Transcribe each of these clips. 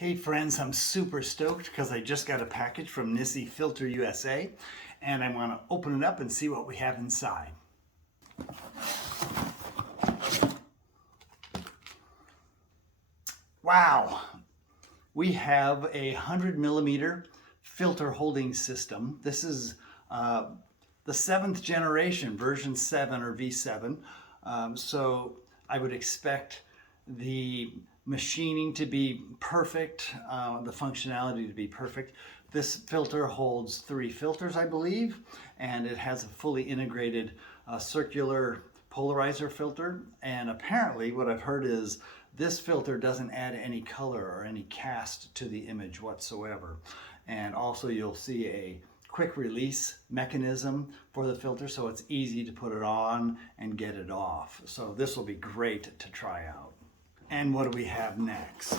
Hey friends, I'm super stoked because I just got a package from Nisi Filter USA and I want to open it up and see what we have inside. Wow, we have a 100 mm filter holding system. This is the 7th generation, version 7 or V7. So I would expect the machining to be perfect, the functionality to be perfect. This filter holds 3 filters, I believe, and it has a fully integrated circular polarizer filter. And apparently what I've heard is this filter doesn't add any color or any cast to the image whatsoever. And also you'll see a quick release mechanism for the filter, so it's easy to put it on and get it off. So this will be great to try out. And what do we have next?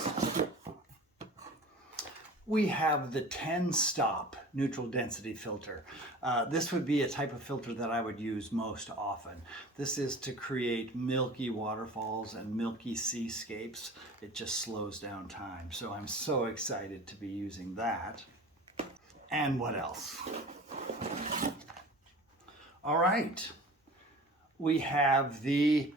We have the 10-stop neutral density filter. This would be a type of filter that I would use most often. This is to create milky waterfalls and milky seascapes. It just slows down time. So I'm so excited to be using that. And what else? All right, we have the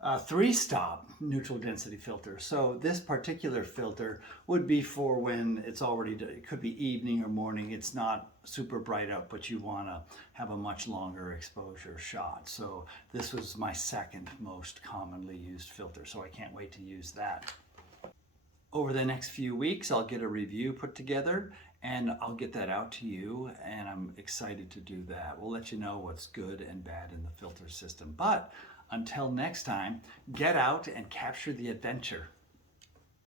3-stop neutral density filter. So this particular filter would be for when it's already, it could be evening or morning. It's not super bright out, but you want to have a much longer exposure shot. So this was my second most commonly used filter, so I can't wait to use that. Over the next few weeks, I'll get a review put together and I'll get that out to you, and I'm excited to do that. We'll let you know what's good and bad in the filter system. But until next time, get out and capture the adventure.